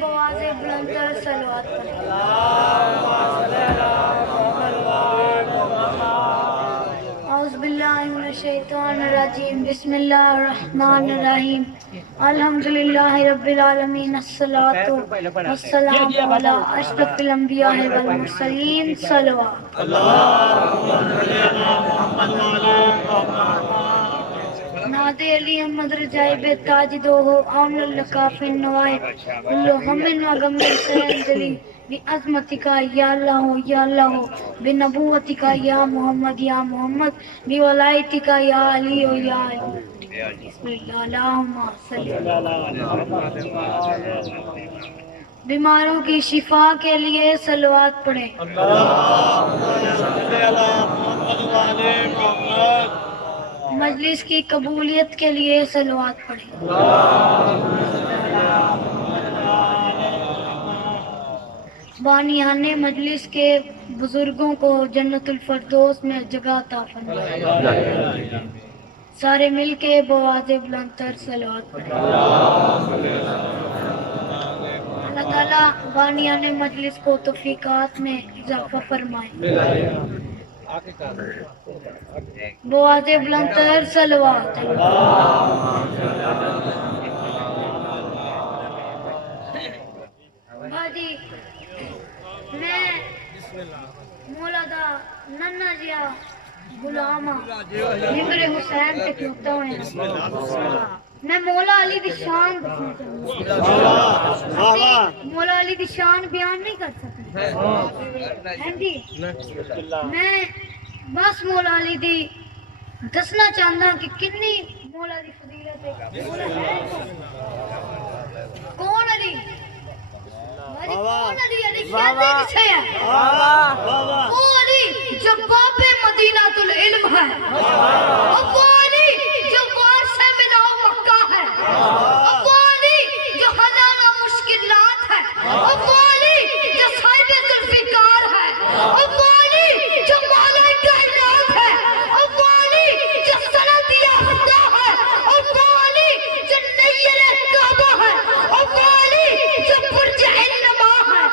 Boys بلندر صلوات پڑھیں۔ اعوذ باللہ من الشیطان الرجیم، بسم اللہ الرحمن الرحیم، الحمدللہ رب العالمین، الصلاۃ والسلام علی اشرف الانبیاء والمرسلین، صلوات۔ نادے علی احمد رجائی بے تاج دو ہو، آن اللقاف النوائب، کلو ہمن و غم سین دلی، بی عظمتکا یا اللہ یا اللہ، بی نبوتکا یا محمد یا محمد، بی ولایتکا یا علی یا علی۔ بسم اللہ، اللہم صلی بیماروں کی شفا کے لیے صلوات پڑھیں۔ مجلس کی قبولیت کے لیے صلوات پڑھیں۔ بانیان مجلس کے بزرگوں کو جنت الفردوس میں جگہ عطا فرمائے۔ سارے مل کے بواز بلند تر صلوات پڑھیں۔ اللہ تعالیٰ بانیان مجلس کو توفیقات میں اضافہ فرمائے۔ بواز بلند تر صلوات۔ باجی میں مولا دا ننہ جیا غلام ممبر حسین تے کھلوتا ہوئے، میں مولا علی دی شان مولا علی دی شان بیان نہیں کر سکتی، میں بس مولا علی دی دسنا چاہتا کہ کنی مولا دی فضیلت ہے۔ کون علی؟ کون علی؟ علی کہتے کسے ہیں؟ وہ علی جو باب مدینہ العلم ہے، وہ علی جو وارث منا مکہ ہے، وہ علی جو حلال مشکلات ہے، وہ علی جو صاحب ذوالفقار ہے، وہ علی جو مولا کائنات ہے، وہ علی جو سند یافتہ ہے، وہ علی جو نیر کعبہ ہے، وہ علی جو برج النما ہے،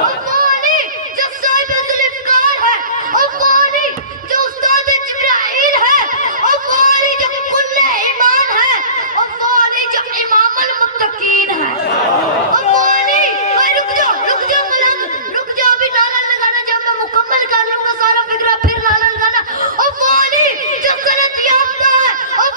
وہ علی جو صاحب ذوالفقار ہے، وہ علی جو استاد جبرائیل ہے، وہ علی جو کل ایمان ہے، وہ علی جو امام المتقین ہے، وہ علی رک جاؤ ملنگ، رک جاؤ، ابھی نعرہ لگانا جب میں مکمل کر لوں گا سارا فکرہ پھر نعرہ لگانا۔ وہ علی جو سند یافتہ ہے،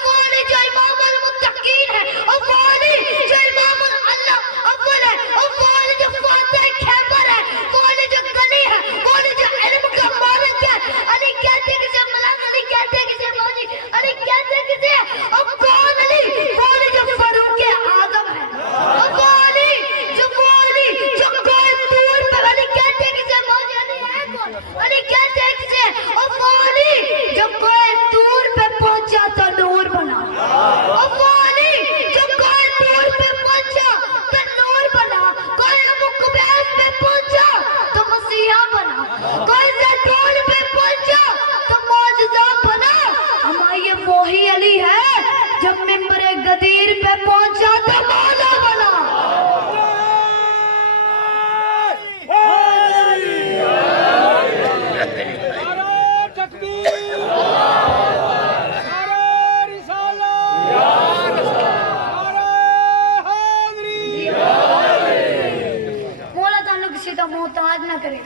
وہ علی جو امام المتقین ہے، وہ علی جو امام اللہ اول ہے، وہ علی جو فاتح خیبر ہے، وہ علی جو غنی ہے، وہ علی جو علم کا مالک ہے۔ علی کہتے کسے ملنگ، علی کہتے کسے موجی، علی کہتے کسے اب کون علی؟ وہ علی جو فاروق اعظم ہے، وہ علی جو کوئی دور پر، علی کہتے کسے موجی، علی ہے کون؟ علی کہتے کسے وہ علی جو کوئی دور پہ پہنچا تو نور بنا، وہ علی جو کوئی دور پہ پہنچا تو نور بنا، کوئی مقبیس پہ پہنچا تو مسیحا بنا، کوئی زیتون پہ پہنچا تو معجزہ بنا۔ ہمارا یہ وہی علی ہے جب ممبر غدیر پہ پہنچا تو مولا بنا۔ مولا تعالیٰ کسی کا محتاج نہ کرے۔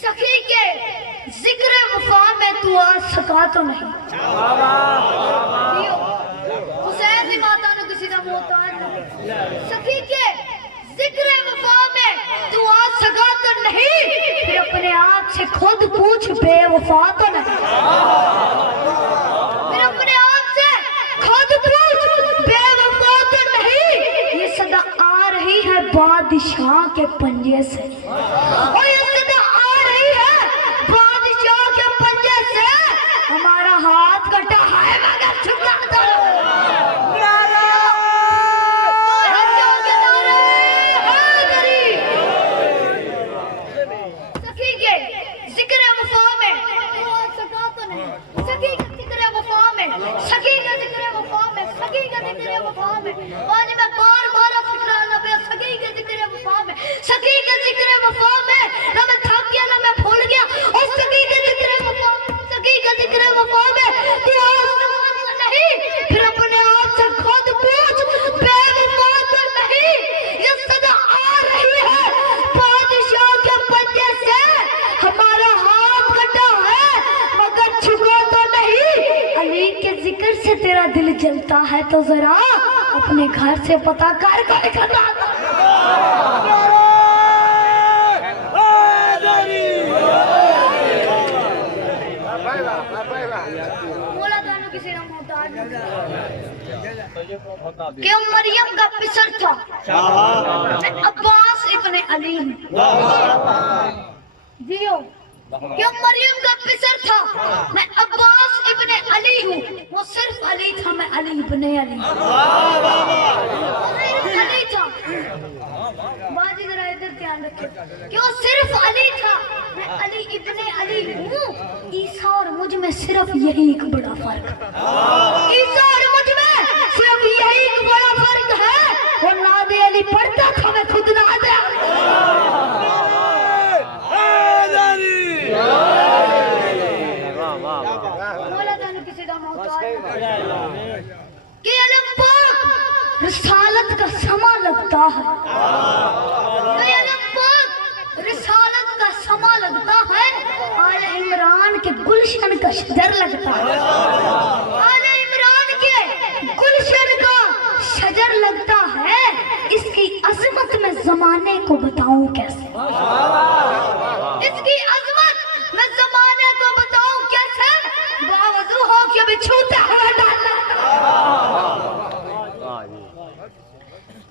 سخی کے ذکر وفا میں تو آ سکا تو نہیں، حسین دی ماتا نو کسی کا محتاج نہ کرے۔ سخی کے ذکر وفا میں تو آ سکا تو نہیں، پھر اپنے آپ سے خود پوچھ بے وفا تو نہیں، پھر اپنے آپ سے خود پوچھ بے وفا تو نہیں۔ یہ صدا آ رہی ہے بادشاہ کے پنجے سے، اور یہ صدا آ رہی ہے بادشاہ کے پنجے سے، ہمارا ہاتھ کٹا ہے مگر چھکا دو۔ سخی کے ذکر وفا میں تو آ سکا تو نہیں، سخی کے ذکر وفا میں، سخی کے ذکر وفا میں، سخی کے ذکر وفا میں، آج میں بار بار فکرہ نبی पता है तो जरा अपने घर से पता कर कोई खता बोला दोनों किसी ने मोहताज कि मरियम का पिसर था अब्बास इब्ने अली जियो क्यों मरियम का पिसर था मैं अब्बास इब्ने अली हूँ वो सिर्फ अली था मैं अली इब्ने अली अली था बाजी जरा इधर ध्यान रखिए कि वो सिर्फ अली था मैं अली इब्ने अली हूँ ईसा और मुझ में सिर्फ यही एक बड़ा फर्क ईसा और मुझ में सिर्फ यही एक बड़ा फर्क है वो नादे अली पढ़ता था मैं खुद नादे कि अलम पाक रिसालत का समा लगता है अलम पाक रिसालत का समा लगता है आले इमरान के गुलशन का शजर लगता है आले इमरान के गुलशन का शजर लगता है इसकी अजमत में जमाने को बताऊं कैसे इसकी अजमत मैं जमाने को बताऊं कैसे बावजूद हो कि अभी छूता हुआ डालना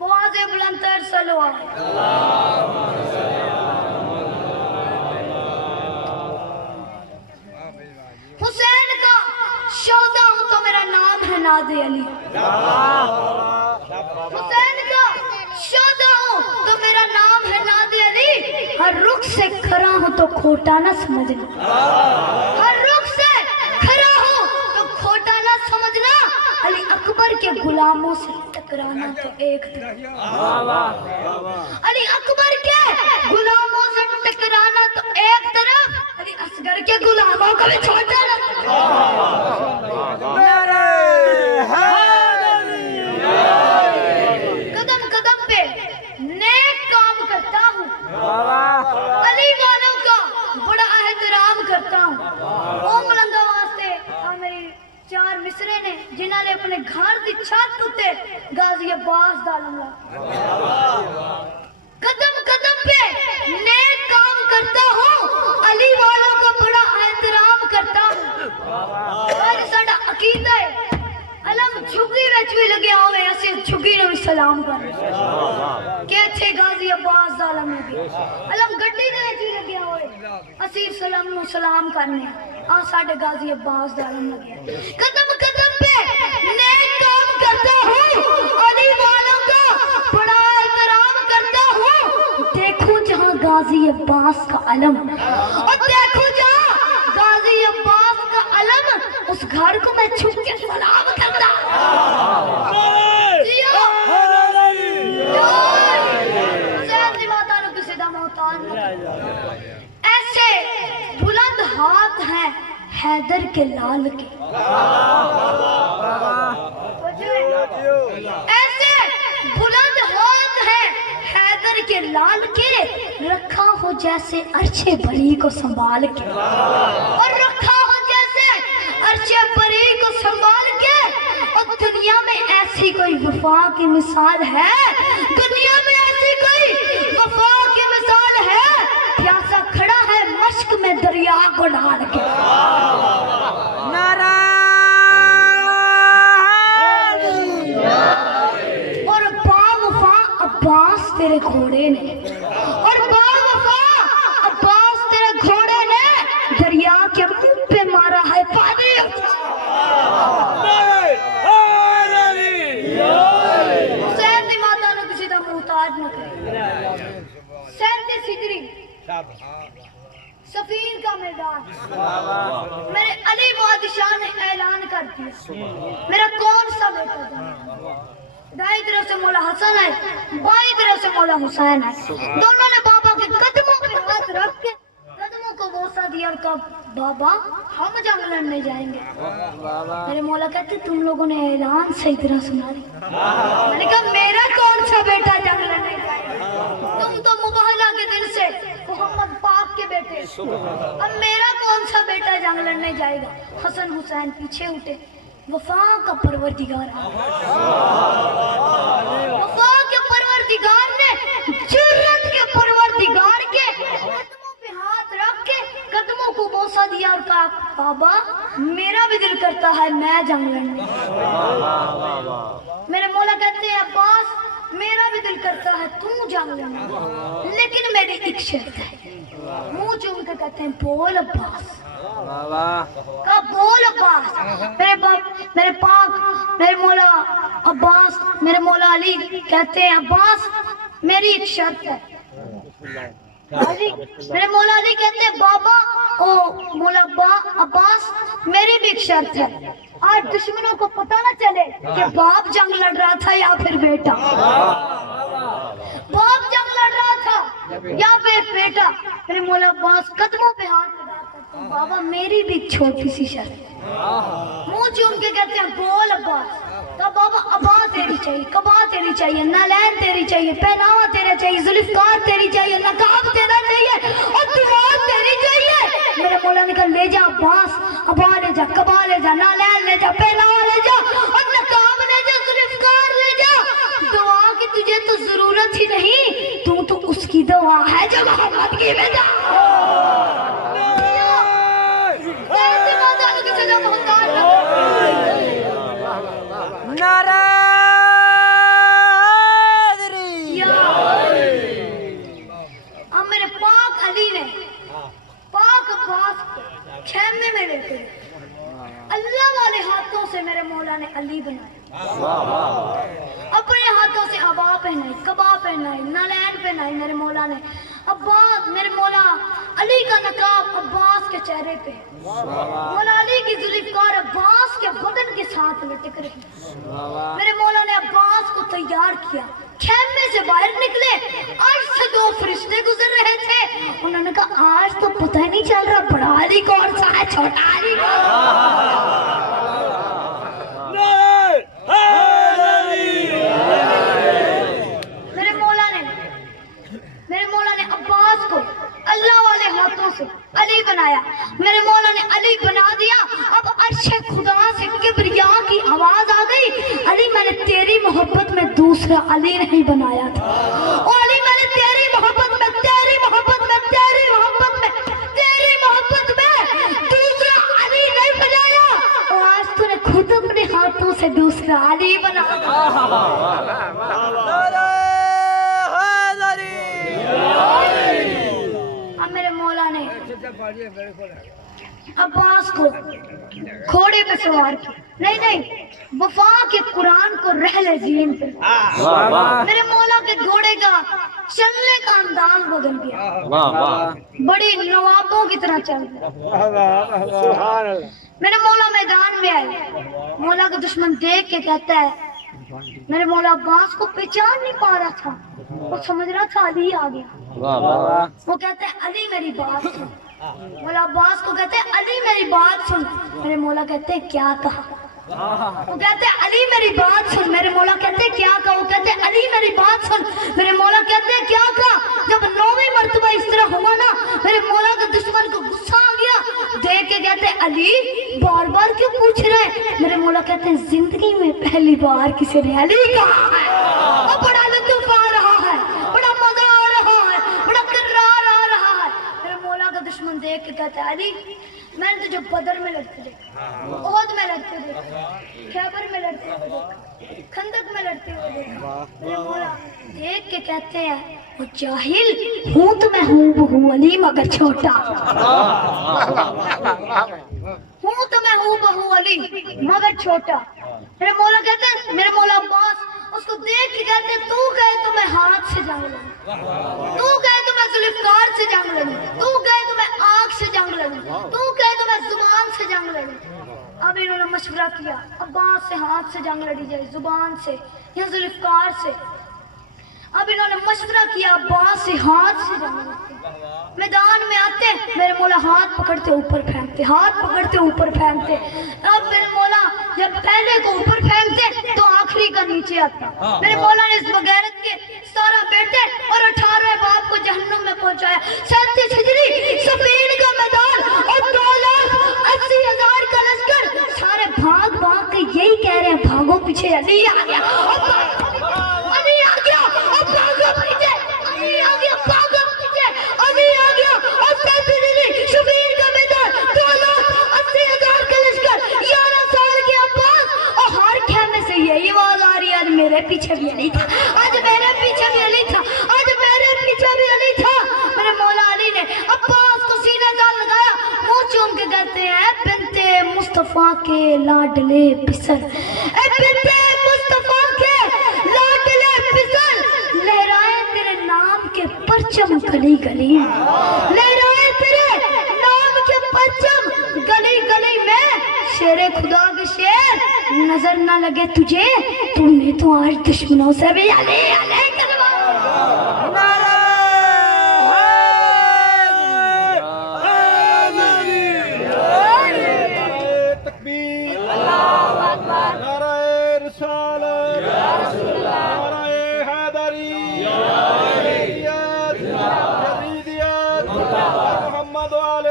बहुत बुलंद तर सलवा हुसैन का शौदा हूं तो मेरा नाम है नादे अली हुसैन का शौदा हूं तो मेरा नाम है नादे अली हर रुख से खरा हूं तो खोटा ना समझना हर रुख से खरा हूं तो खोटा ना समझना अली अकबर के गुलामों से टकराना तो एक तरफ अली अकबर के गुलामों से टकराना तो एक तरफ अली असगर के गुलामों को भी छोटा ना कदम कदम पे नेक काम करता हूँ अली वालों का बड़ा एहतराम करता हूँ ओ मलंगा वास्ते मेरी चार मिसरे ने जिन्हों ने अपने घर की छत उत्ते गाजी अब्बास दा लंगा कदम कदम पे नेक काम करता हूँ अली वालों का बड़ा एहतराम करता हूँ और साडा अकीदा है अलम झुग्गी विच भी लगे होवे असि झुग्गी नूं भी सलाम कर के इत्थे गाजी अब्बास दा लंगा अलम गड्डी दे विच भी लगे होवे असि सलाम नूं सलाम करने आ साडे गाजी अब्बास दा लंगा कदम कदम पे नेक काम करता हूँ अली वालों का बड़ा एहतराम करता हूँ देखूं जहाँ गाजी अब्बास का अलम और देखूं जहाँ गाजी अब्बास का अलम उस घर को मैं छुप के सलाम करता ऐसे बुलंद हाथ हैं हैदर के लाल के ऐसे बुलंद हाथ हैं हैदर के लाल के रखा हो जैसे अर्शे बरी को संभाल के और रखा हो जैसे अर्शे बरी को संभाल के और दुनिया में ऐसी कोई वफा की मिसाल है दुनिया में ऐसी कोई वफा की मिसाल है प्यासा खड़ा है मश्क में दरिया को ढाल के और बावफा अब्बास तेरे घोड़े ने और बावफा अब्बास तेरे घोड़े ने दरिया के मुंह पे मारा है पानी हुसैन दी माता ने किसी का मुहताज न करे सैंते सिगरी सफीर का मैदान मेरे अली बादशाह ने ऐलान कर दिया मेरा कौन सा बेटा दाई तरफ से मौला हसन है बाई तरफ से मौला हुसैन है दोनों ने बाबा के कदमों पे हाथ रख के कदमों को बोसा दिया और कहा बाबा हम जंग लड़ने जाएंगे मेरे मौला कहते तुम लोगों ने ऐलान सही तरह सुना दी मैंने कहा मेरा कौन सा बेटा जंग लड़ने जाएगा तुम तो मुबाहला के दिन से मोहम्मद पाक के बेटे अब मेरा कौन सा बेटा जंग लड़ने जाएगा हसन हुसैन पीछे उठे वफा का परवरदिगार है। वफा के परवरदिगार ने जुर्रत के परवरदिगार के कदमों पे हाथ रख के कदमों को बोसा दिया और कहा बाबा मेरा भी दिल करता है मैं जंग लड़ने। मेरे मौला कहते हैं अब्बास मेरा भी दिल करता है तू जंग लड़ने, लेकिन मेरी एक शर्त है। मुंह चूम के कहते हैं बोल अब्बास। का बोल अब्बास। मेरे मौला अब्बास, मेरे मौला अली कहते हैं अब्बास मेरी एक शर्त है। अली, मेरे मौला अली कहते हैं बाबा ओ मौला अब्बास मेरी भी एक शर्त है, आज दुश्मनों को पता ना चले कि बाप जंग लड़ रहा था या फिर बेटा। बाप जंग लड़ रहा था या फिर बेटा। मेरे मौला अब्बास कदमों पे हाथ लगाकर बाबा मेरी भी छोटी सी शर्त है। मुंह चूम के कहते हैं बोल अब्बास। तो बाबा अबा तेरी चाहिए, कबा तेरी चाहिए, नालैन तेरी चाहिए, पहनावा तेरा चाहिए, जुल्फकार तेरी चाहिए, नकाब तेरा चाहिए और दुआर तेरी चाहिए। मेरे मौला ने कहा ले जा अब्बास, अबा ले जा, कबा ले जा, नालैन ले जा, पहनावा ले जा और नकाब ले जा, जुल्फकार ले जा। दुआ की तुझे तो जरूरत ही नहीं, तू तो उसकी दुआ है जो मोहम्मद की बेटा। अब मेरे पाक अली ने पाक अब्बास को खेमे में लेते अल्लाह वाले हाथों से मेरे मौला ने अली बनाया। अपने हाथों से अबा पहनाई, कबा पहनाई, नालैन पहनाई मेरे मौला ने। अब्बास मेरे मौला अली का नकाब अब्बास के चेहरे पे, मौला अली की जुल्फकार अब्बास के बदन के साथ लटक रही। मेरे मौला ने अब्बास को तैयार किया, खेमे से बाहर निकले, अर्श से दो फरिश्ते गुजर रहे थे। उन्होंने कहा आज तो पता ही नहीं चल रहा बड़ा अली कौन सा है छोटा अली मेरे मौला ने अब्बास को अल्लाह वाले हाथों से अली बनाया। मेरे मौला ने अली बना दिया। अब अर्शे खुदा से किबरिया की आवाज आ गई, अली मैंने तेरी मोहब्बत में दूसरा अली नहीं बनाया था। ओ अली मैंने तेरी मोहब्बत में, तेरी मोहब्बत में, तेरी मोहब्बत में, तेरी मोहब्बत में दूसरा अली नहीं बनाया। और आज तूने खुद अपने हाथों से दूसरा अली बनाया। अब मेरे मौला ने अब्बास को घोड़े पे सवार किया। नहीं वफा के कुरान को रहले जीन पे। मेरे मौला के घोड़े का चलने का अंदाज बदल गया, बड़ी नवाबों की तरह चल रहा। मेरे मौला मैदान में आए, मौला का दुश्मन देख के कहता है, मेरे मौला अब्बास को पहचान नहीं पा रहा था, वो समझ रहा था अली आ गया। वो कहते हैं अली मेरी बात सुन। मौला अब्बास को कहते हैं अली मेरी बात सुन। मेरे मौला कहते हैं क्या कहा? वो कहते हैं अली मेरी बात सुन। मेरे मौला कहते हैं क्या कहा? वो कहते हैं अली मेरी बात सुन। मेरे मौला कहते हैं क्या कहा? जब 9वीं मर्तबा इस तरह हुआ ना, मेरे मौला के दुश्मन को गुस्सा आ गया, देख के कहते हैं अली बार बार क्यों पूछ रहे? मेरे मौला कहते हैं जिंदगी में पहली बार किसी ने अली कहा है और बड़ा लुत्फ आ रहा है, बड़ा मजा आ रहा है, बड़ा किर्रार आ रहा है। मेरे मौला का दुश्मन देख के कहते हैं अली मैंने तुझे बदर में लड़ते देखा, ओहद में लड़ते देखा, खैबर में लड़ते हुए देखा, खंदक में लड़ते हुए देखा। मेरे मौला देख के कहते हैं वो जाहिल हूँ तो मैं हूँ अली मगर छोटा, हूँ तो मैं हूँ अली मगर छोटा। मेरे मौला कहते हैं, मेरे मौला अब्बास उसको देख के कहते हैं तू कहे तो मैं हाथ से जंग लड़ूं, तू कहे तो मैं जुल्फकार से जंग लड़ूं, तू कहे तो मैं आँख से जंग लड़ूं, तू कहे तो मैं जुबान से जंग लड़ूं। अब इन्होंने मशवरा किया अब्बास से हाथ से जंग लड़ी जाए, जुबान से या जुल्फकार से। अब इन्होंने मशवरा किया अब्बास से हाथ से जंग लड़ते। मैदान में आते मेरे मौला हाथ पकड़ते ऊपर फेंकते, हाथ पकड़ते ऊपर फेंकते। अब मेरे मौला जब पहले को ऊपर फेंकते तो आखिरी का नीचे आता। मेरे मौला ने इस बगैरत के 17 बेटे और 18 बाप को जहन्नुम में पहुंचाया। 37 हिजरी सफीन का मैदान और 2,80,000 का लश्कर, सारे भाग भाग के مصطفیٰ کے لاڈلے پسر، اے بنتے مصطفیٰ کے لاڈلے پسر، لہرائے تیرے نام کے پرچم گلی گلی، لہرائے تیرے نام کے پرچم گلی گلی میں، شیر خدا کے شیر نظر نہ لگے تجھے، تو نے تو آج دشمنوں سے بھی علی علی کروا۔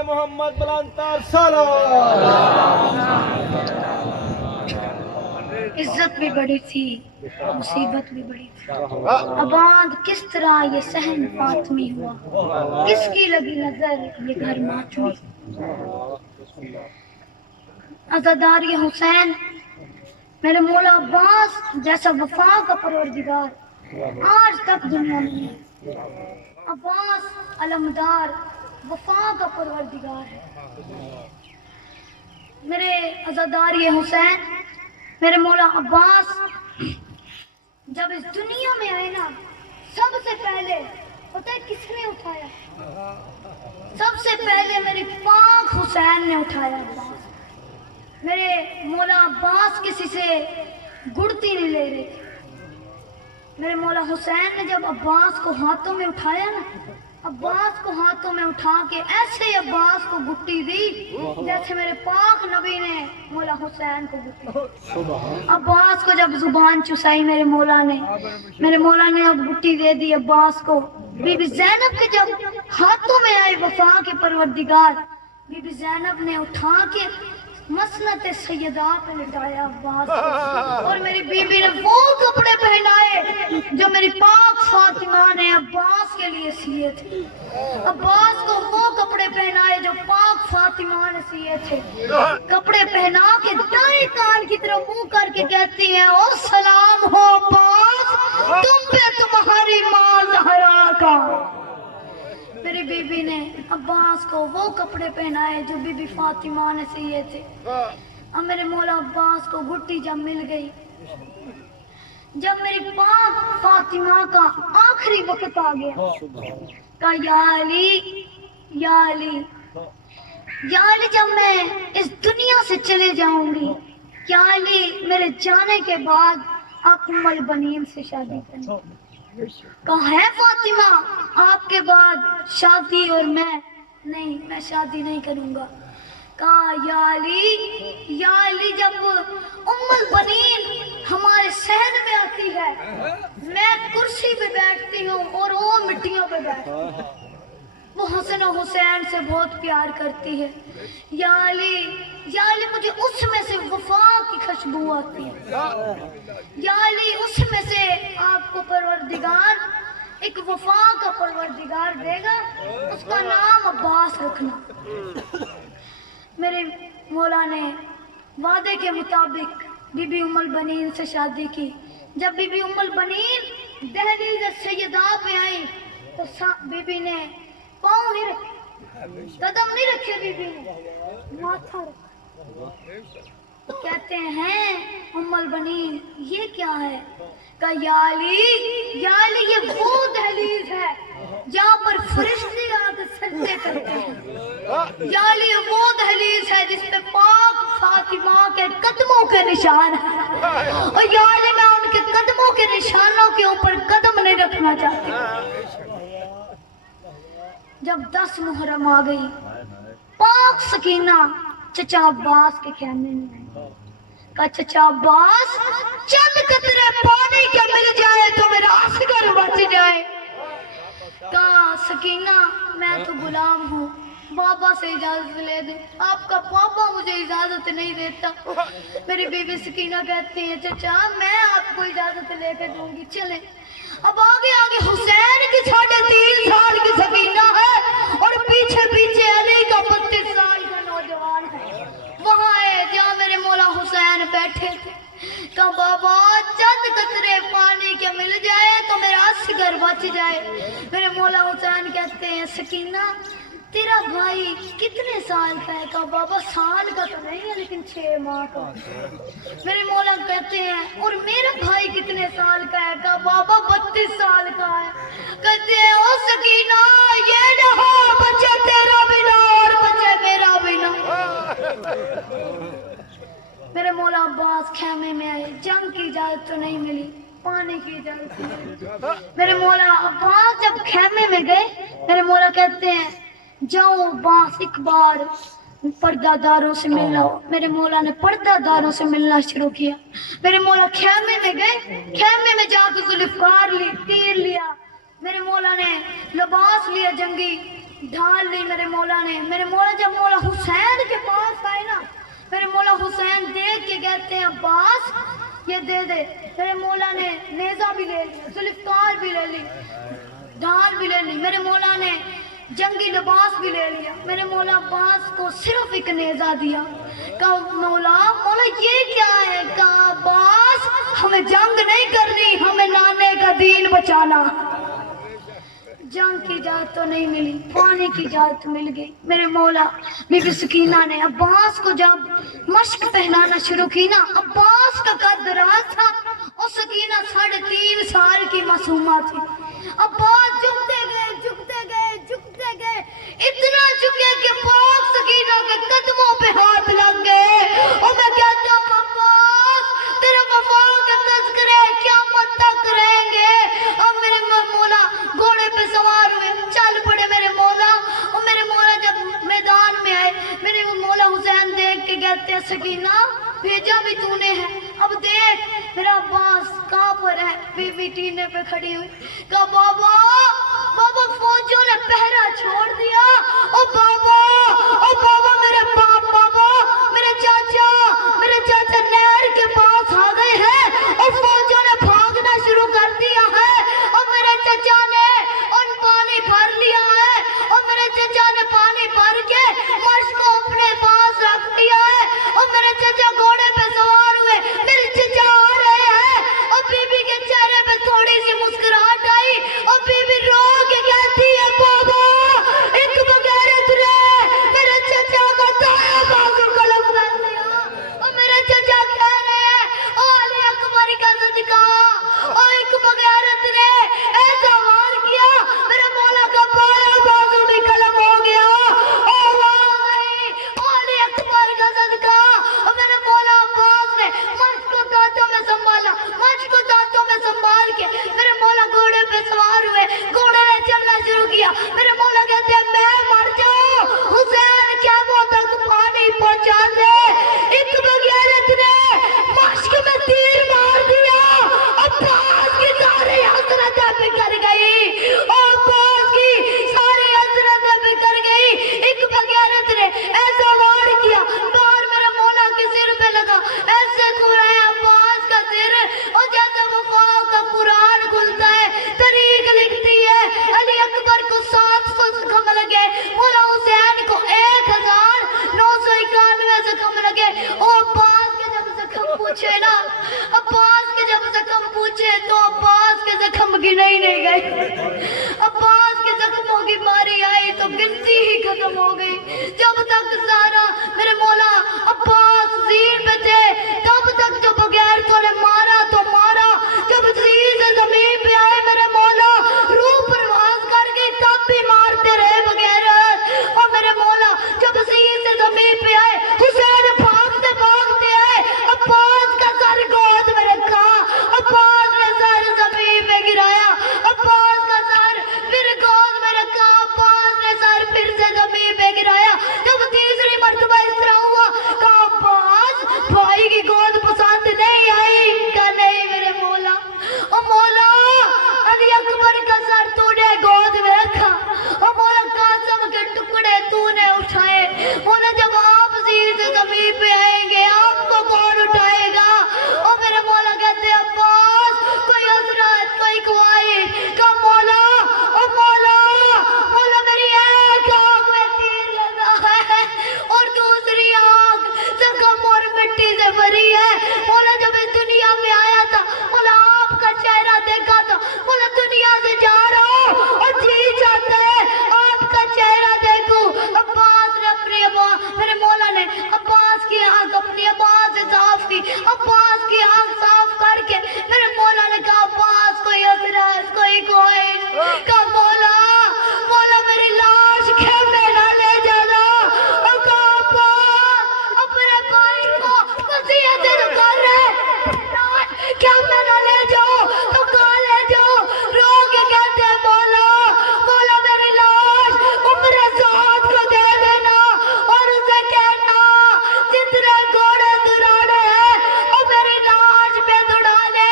محمد بلندتر سلام۔ عزت بھی بڑی تھی، مصیبت بھی بڑی تھی، آباد کس طرح یہ صحن فاطمی ہوا، کس کی لگی نظر یہ گھر ماتمی، عزادار یہ حسین میرے مولا عباس جیسا وفا کا پروردگار آج تک دنیا میں ہے۔ عباس علمدار وفا کا پروردگار ہے۔ میرے عزادار یہ حسین میرے مولا عباس جب اس دنیا میں آئے نا، سب سے پہلے پتہ ہے کس نے اٹھایا؟ سب سے پہلے میرے پاک حسین نے اٹھایا عباس۔ میرے مولا عباس کسی سے گڑتی نہیں لے رہے تھے۔ میرے مولا حسین نے جب عباس کو ہاتھوں میں اٹھایا نا، عباس کو ہاتھوں میں اٹھا کے ایسے ہی عباس کو گٹی دی جیسے میرے پاک نبی نے مولا حسین کو گٹی دی۔ عباس کو جب زبان چسائی میرے مولا نے اب گٹی دے دی عباس کو۔ بی بی زینب کے جب ہاتھوں میں آئے وفا کے پروردگار، بی بی زینب نے اٹھا کے مسنت سیدہ پہ لٹایا عباس کو، اور میری بی بی نے وہ کپڑے پہنائے جو میری پاک فاطمہ نے عباس کے لیے سیے تھے۔ عباس کو وہ کپڑے پہنائے جو پاک فاطمہ نے سیے تھے۔ کپڑے پہنا کے دائیں کان کی طرف منہ کر کے کہتی ہیں او سلام ہو عباس تم پہ تمہاری ماں زہرا کا۔ میری بی بی نے عباس کو وہ کپڑے پہنائے جو بی بی فاطمہ نے سیے تھے۔ اب میرے مولا عباس کو گٹی جب مل گئی، جب میری پاک فاطمہ کا آخری وقت آ گیا، کہا یا علی یا علی یا علی، جب میں اس دنیا سے چلے جاؤں گی یا علی میرے جانے کے بعد آپ ام البنین سے شادی کریں۔ کہا ہے فاطمہ آپ کے بعد شادی اور میں شادی نہیں کروں گا۔ کہا یا علی جب ام البنین ہمارے صحن میں آتی ہے میں کرسی پہ بیٹھتی ہوں اور وہ مٹیوں پہ بیٹھتی ہوں، وہ حسن و حسین سے بہت پیار کرتی ہے۔ یا علی مجھے اس میں سے وفا کی خوشبو آتی ہے، یا علی اس میں سے آپ کو پروردگار ایک وفا کا پروردگار دے گا، اس کا نام عباس رکھنا۔ میرے مولا نے وعدے کے مطابق بی بی ام البنین سے شادی کی۔ جب بی بی ام البنین دہلیز سیدہ پہ آئی تو بی بی نے پاؤں نہیں رکھے، قدم نہیں رکھے، بی بی نے ماتھا رکھا۔ کہتے ہیں ام البنین یہ کیا ہے؟ کہا یا علی یہ وہ دہلیز ہے جہاں پر فرشتے آ کے سجدے کرتے ہیں، یا علی وہ دہلیز ہے جس پہ پاک فاطمہ کے قدموں کے نشان ہیں، اور یا علی میں ان کے قدموں کے نشانوں کے اوپر قدم نہیں رکھنا چاہتی۔ جب 10 محرم آ گئی، پاک سکینہ چچا عباس کے خیمے میں آئی۔ کہا چچا عباس چند قطرے پانی کے مل جائے تو میرا اصغر بچ جائے۔ کہا سکینہ میں تو غلام ہوں، بابا سے اجازت لے دیں، آپ کا پاپا مجھے اجازت نہیں دیتا۔ میری بیوی سکینہ کہتی ہے چچا میں آپ کو اجازت لے کے دوں گی، چلیں۔ اب آگے حسین کی 3.5 سال کی سکینہ ہے اور پیچھے علی کا 32 سال کا نوجوان ہے۔ وہاں ہے جہاں میرے مولا حسین بیٹھے تھے۔ کہا بابا چند قطرے پانی کے مل جائے تو میرا اصغر بچ جائے۔ میرے مولا حسین کہتے ہیں سکینہ तेरा भाई कितने साल का है? कहा बाबा साल का तो नहीं है लेकिन 6 माह का। मेरे मौला कहते हैं और मेरा भाई कितने साल का है? कहा बाबा 32 साल का है। कहते हैं ओ सकीना ये ना हो बच्चे तेरा भी ना और बच्चे मेरा भी ना। मेरे मौला अब्बास खेमे में आए, जंग की इजाजत तो नहीं मिली, पानी की इजाजत मिली। मेरे मौला अब्बास जब खेमे में गए, मेरे मौला कहते हैं जाओ अब्बास एक बार पर्दादारों से मिल लो। मेरे मौला ने पर्दादारों से मिलना शुरू किया। मेरे मौला खेमे में गए, खेमे में जाकर जुल्फकार ली, तीर लिया। मेरे मौला ने लिबास लिया, जंगी ढाल ली। मेरे मौला जब मौला हुसैन के पास आए ना, मेरे मौला हुसैन देख के कहते हैं अब्बास ये दे दे। मेरे मौला ने नेजा भी ले लिया, जुल्फकार भी ले ली, ढाल भी ले ली। मेरे मौला ने जंगी लिबास भी ले लिया। मेरे मौला अब्बास को सिर्फ एक नेजा दिया। कहा मौला ये क्या है? कहा अब्बास हमें जंग नहीं करनी, हमें नाने का दीन बचाना। जंग की इजाजत तो नहीं मिली, पानी की इजाजत मिल गई। मेरे मौला बीबी सकीना ने अब्बास को जब मश्क पहनाना शुरू की ना, अब्बास का कद राज था और सकीना 3.5 साल की मासूमा थी। अब्बास झुकते गए, झुकते गए, झुकते गए, इतना झुके कि पाक सकीना के कदमों पे हाथ लग गए। और मैं कहता हूँ अब्बास तेरे वफा के तज़किरे क़यामत तक रहेंगे। और मेरे मौला घोड़े पे सवार हुए, चल पड़े मेरे मौला। और मेरे मौला जब मैदान में आए, मेरे मौला हुसैन देख के कहते हैं सकीना भेजा भी तूने है, अब देख मेरा अब्बास कहाँ पर है। बीबी टीने पे खड़ी हुई, कहा बाबा बाबा फौजियों ने पहरा छोड़ दिया। ओ बाबा मेरे बाप, बाबा मेरे चाचा नहर के पास आ गए हैं और फौजियों ने भागना शुरू कर दिया है। और मेरे चाचा ने उन पानी भर लिया है और मेरे चाचा ने पानी भर के मर्श को अपने पास रख दिया है। और मेरे चाचा घोड़े पे सवार हुए, मेरे चाचा आ रहे हैं। और बीबी के चेहरे पे थोड़ी सी मुस्कुराहट आई और बीबी रो के कहती है बाबा एक बगैरत रे मेरे चाचा का दाया बाजू कलम कर लिया। और मेरे चाचा कह रहे हैं ओ अली अकबर का सदका, और एक बगैरत ने ऐसा वार किया मेरे मौला का बाया बाजू भी कलम हो गया। ओ वाह ओ अली अकबर का सदका। और मेरे मौला अब्बास ने मर्द को दांतों में संभाला, मर्द को दांतों में संभाल के मेरे मौला घोड़े पे सवार हुए, घोड़े ने चलना शुरू किया। मेरे मौला कहते हैं मैं मर जाऊं हुसैन क्या वो तक पानी पहुंचा दे। एक बगैरत ने मश्क में तीर मार दिया, अब्बास की सारी हसरतें बिखर गई, अब्बास की सारी हसरतें बिखर गई। एक बगैरत ने ऐसा वार किया, बार मेरे मौला के सिर पे लगा, ऐसे खुराया अब्बास का सिर। और जैसे वफा का कुरान खुलता है, तरीक लिखती है अली अकबर को 700 जख्म लगे, मौला हुसैन को 1991 जख्म लगे। और अब्बास के जब जख्म पूछे ना, अब्बास के जब जख्म पूछे तो अब्बास के जख्म गिने ही नहीं गए। अब्बास के जख्मों की बारी आई तो गिनती ही खत्म हो गई। जब तक सारा मेरे मौला अब्बास जीन पे थे तब तक जो बगैरतों ने मारा तो मारा, जब जीन से जमीन पे आए मेरे मौला रूह परवाज कर गई तब भी मारते रहे बगैरत। और मेरे मौला जब जीन से जमीन पे आए, हुसैन भागते भागते आए, अब्बास का सर गोद में रखा, अब्बास ने सर जमीन पे गिराया, अब्बास का सर फिर गोद में रखा, अब्बास ने सर फिर से जमीन पे गिराया। जब तीसरी मर्तबा इस तरह हुआ, कहा अब्बास भाई की गोद کا مولا مولا میری لاش کھیمے نہ لے جانا کا اپنے بھائی کو وصیت کر رہے لاش کھیمے نہ لے جاؤ تو کہاں لے جاؤ رو کے کہتے ہیں مولا مولا میری لاش عمر سعود کو دے دینا اور اسے کہنا جتنے گھوڑے دوڑانے ہیں اور میری لاش پہ دوڑا لے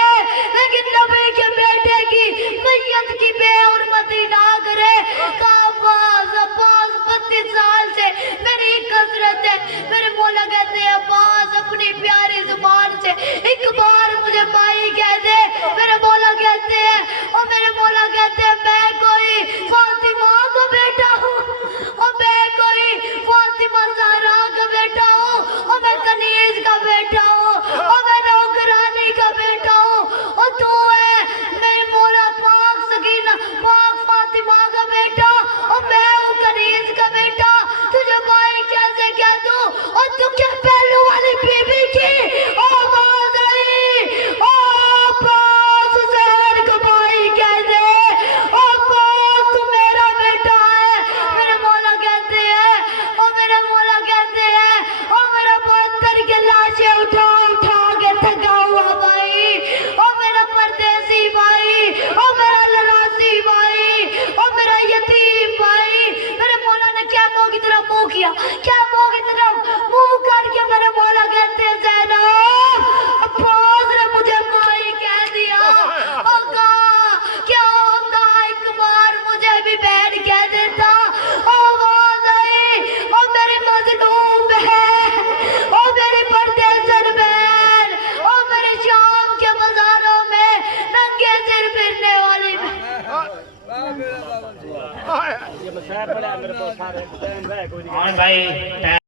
لیکن نبی کے بیٹے کی میت کی بے حرمتی نہ کرے عباس 32 سال سے میری کثرت ہے میرے مولا کہتے ہیں عباس اپنی پیاری زبان سے ایک بار مجھے بھائی کہہ دے میرے مولا کہتے ہیں اور میرے مولا کہتے ہیں میں کوئی فاطمہ کا بیٹا ہوں اور میں کوئی فاطمہ زہرا کا بیٹا ہوں اور میں کنیز کا بیٹا ہوں اور میں نوکرانی کا بیٹا ہوں اور تو ہے میرے مولا پاک سکینہ پاک فاطمہ کا بیٹا اور میں ہوں کنیز کا بیٹا تجھے بھائی کیسے کہہ دوں اور تو کیا پہلو والی بی بی کی آواز آئی عباس زہر کو بھائی کہہ دے عباس تو میرا بیٹا ہے میرے مولا کہتے ہیں اور میرے مولا کہتے ہیں اور میرا 72 کے لاشیں اٹھا اٹھا کے تھکا ہوا بھائی اور میرا پردیسی بھائی اور میرا لراسی بھائی اور میرا یتیم بھائی میرے مولا نے کیموں کی طرف منہ کیا کیموں کی طرف منہ کر کے میرے مولا کہتے ہیں زینب عباس نے مجھے بھائی کہہ دیا اور کہا کیا ہوتا ایک بار مجھے بھی بہن کہہ دیتا آواز آئی اور میری مظلوم بہن اور میری پردیسن بہن اور میرے شام کے بازاروں میں ننگے سر پھرنے والی بہن بھائی